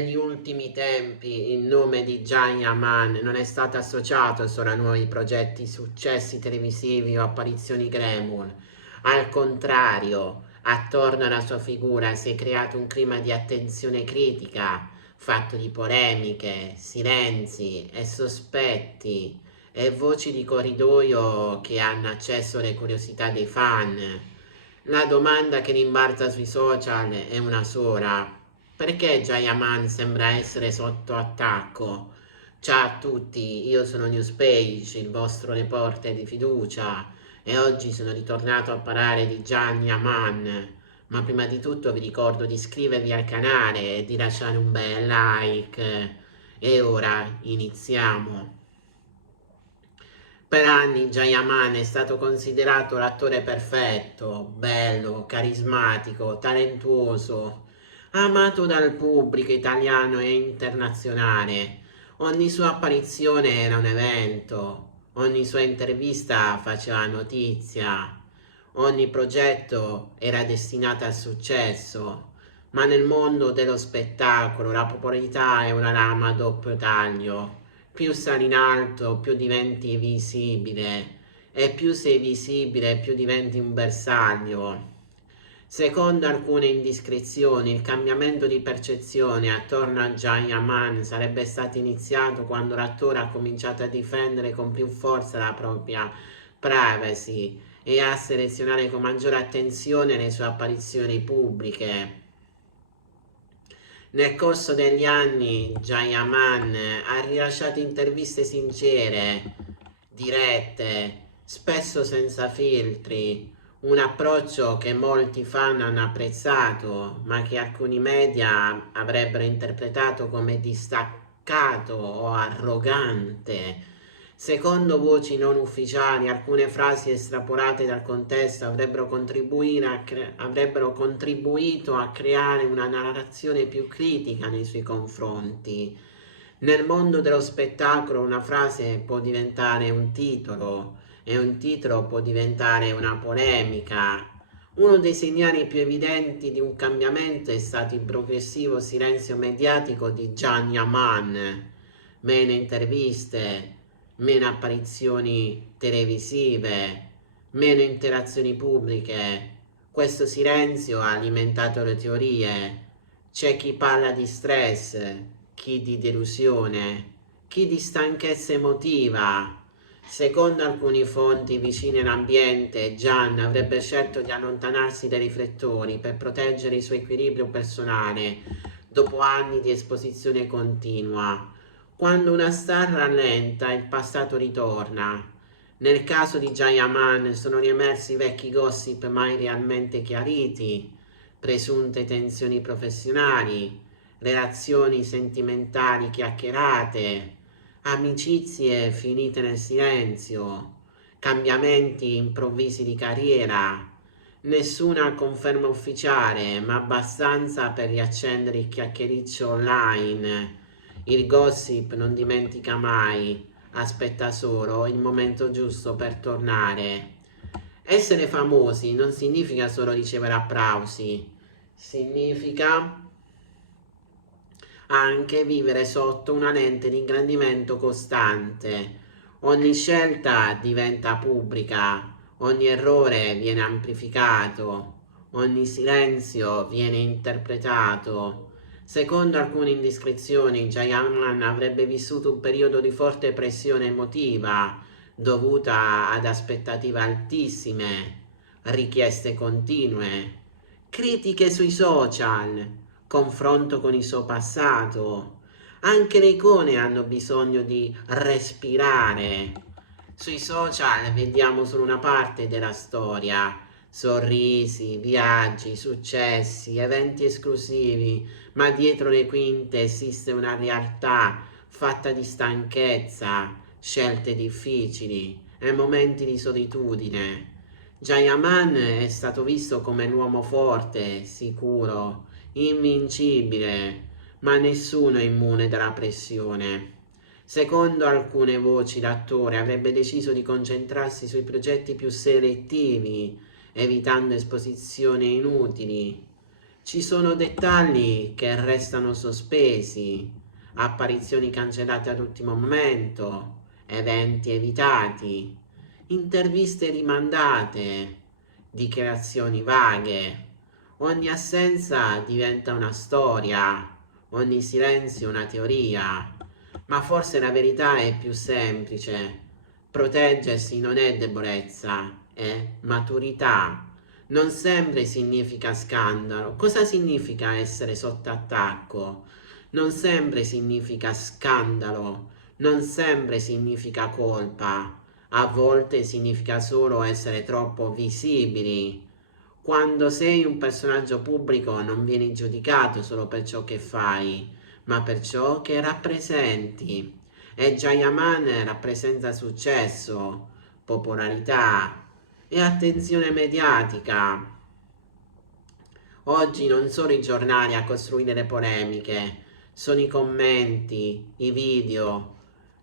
Negli ultimi tempi il nome di Can Yaman non è stato associato solo a nuovi progetti, successi televisivi o apparizioni glamour. Al contrario, attorno alla sua figura si è creato un clima di attenzione critica, fatto di polemiche, silenzi e sospetti e voci di corridoio che hanno acceso alle curiosità dei fan. La domanda che rimbalza sui social è una sola: perché Jayaman sembra essere sotto attacco? Ciao a tutti, io sono Newspage, il vostro reporter di fiducia, e oggi sono ritornato a parlare di Can Yaman. Ma prima di tutto vi ricordo di iscrivervi al canale e di lasciare un bel like. E ora iniziamo. Per anni Jayaman è stato considerato l'attore perfetto, bello, carismatico, talentuoso, amato dal pubblico italiano e internazionale. Ogni sua apparizione era un evento, ogni sua intervista faceva notizia, ogni progetto era destinato al successo. Ma nel mondo dello spettacolo la popolarità è una lama a doppio taglio. Più sali in alto, più diventi visibile, e più sei visibile, più diventi un bersaglio. Secondo alcune indiscrezioni, il cambiamento di percezione attorno a Can Yaman sarebbe stato iniziato quando l'attore ha cominciato a difendere con più forza la propria privacy e a selezionare con maggiore attenzione le sue apparizioni pubbliche. Nel corso degli anni Jayaman ha rilasciato interviste sincere, dirette, spesso senza filtri, un approccio che molti fan hanno apprezzato, ma che alcuni media avrebbero interpretato come distaccato o arrogante. Secondo voci non ufficiali, alcune frasi estrapolate dal contesto avrebbero contribuito a creare una narrazione più critica nei suoi confronti. Nel mondo dello spettacolo una frase può diventare un titolo e un titolo può diventare una polemica. Uno dei segnali più evidenti di un cambiamento è stato il progressivo silenzio mediatico di Can Yaman. Meno interviste, meno apparizioni televisive, meno interazioni pubbliche. Questo silenzio ha alimentato le teorie. C'è chi parla di stress, chi di delusione, chi di stanchezza emotiva. Secondo alcune fonti vicine all'ambiente, Can avrebbe scelto di allontanarsi dai riflettori per proteggere il suo equilibrio personale dopo anni di esposizione continua. Quando una star rallenta, il passato ritorna. Nel caso di Jayaman sono riemersi vecchi gossip mai realmente chiariti, presunte tensioni professionali, relazioni sentimentali chiacchierate, amicizie finite nel silenzio, cambiamenti improvvisi di carriera. Nessuna conferma ufficiale, ma abbastanza per riaccendere il chiacchiericcio online. Il gossip non dimentica mai, aspetta solo il momento giusto per tornare. Essere famosi non significa solo ricevere applausi, significa anche vivere sotto una lente di ingrandimento costante. Ogni scelta diventa pubblica, ogni errore viene amplificato, ogni silenzio viene interpretato. Secondo alcune indiscrezioni, Jayaman avrebbe vissuto un periodo di forte pressione emotiva dovuta ad aspettative altissime, richieste continue, critiche sui social, confronto con il suo passato. Anche le icone hanno bisogno di respirare. Sui social vediamo solo una parte della storia: sorrisi, viaggi, successi, eventi esclusivi, ma dietro le quinte esiste una realtà fatta di stanchezza, scelte difficili e momenti di solitudine. Jayaman è stato visto come l'uomo forte, sicuro, invincibile, ma nessuno è immune dalla pressione. Secondo alcune voci, l'attore avrebbe deciso di concentrarsi sui progetti più selettivi, evitando esposizioni inutili. Ci sono dettagli che restano sospesi, apparizioni cancellate all'ultimo momento, eventi evitati, interviste rimandate, dichiarazioni vaghe. Ogni assenza diventa una storia, ogni silenzio una teoria. Ma forse la verità è più semplice. Proteggersi non è debolezza, è maturità. Non sempre significa scandalo. Cosa significa essere sotto attacco? Non sempre significa scandalo, non sempre significa colpa. A volte significa solo essere troppo visibili. Quando sei un personaggio pubblico non vieni giudicato solo per ciò che fai, ma per ciò che rappresenti. E Jayaman rappresenta successo, popolarità e attenzione mediatica. Oggi non sono i giornali a costruire le polemiche, sono i commenti, i video,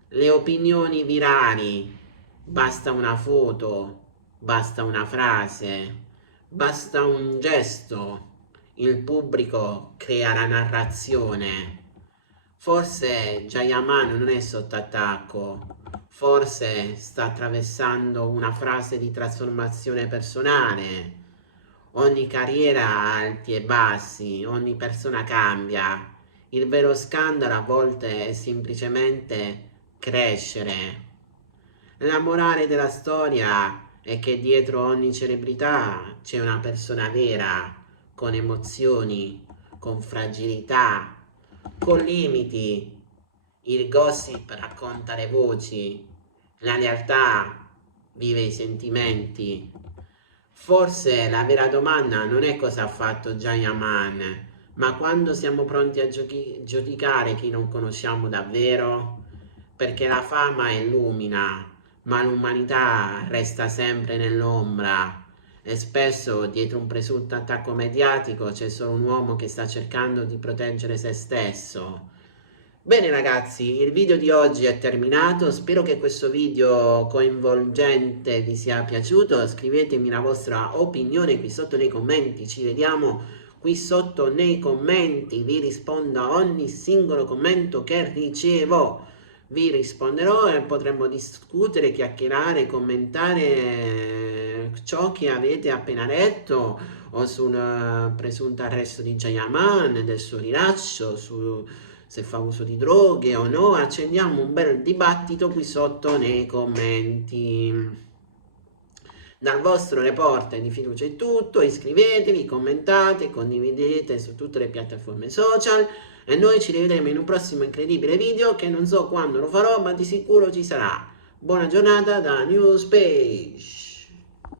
le opinioni virali. Basta una foto, basta una frase, basta un gesto. Il pubblico crea la narrazione. Forse Jayaman non è sotto attacco, forse sta attraversando una fase di trasformazione personale. Ogni carriera ha alti e bassi, ogni persona cambia. Il vero scandalo a volte è semplicemente crescere. La morale della storia è che dietro ogni celebrità c'è una persona vera, con emozioni, con fragilità, con limiti. Il gossip racconta le voci, la lealtà vive i sentimenti. Forse la vera domanda non è cosa ha fatto Jayaman, ma quando siamo pronti a giudicare chi non conosciamo davvero, perché la fama illumina, ma l'umanità resta sempre nell'ombra e spesso dietro un presunto attacco mediatico c'è solo un uomo che sta cercando di proteggere se stesso. Bene ragazzi, il video di oggi è terminato, spero che questo video coinvolgente vi sia piaciuto, scrivetemi la vostra opinione qui sotto nei commenti, ci vediamo qui sotto nei commenti, vi rispondo a ogni singolo commento che ricevo, vi risponderò e potremo discutere, chiacchierare, commentare ciò che avete appena letto o sul presunto arresto di Jayaman, del suo rilascio, se fa uso di droghe o no. Accendiamo un bel dibattito qui sotto nei commenti. Dal vostro reporter di fiducia è tutto, iscrivetevi, commentate, condividete su tutte le piattaforme social e noi ci rivedremo in un prossimo incredibile video che non so quando lo farò, ma di sicuro ci sarà. Buona giornata da New Space!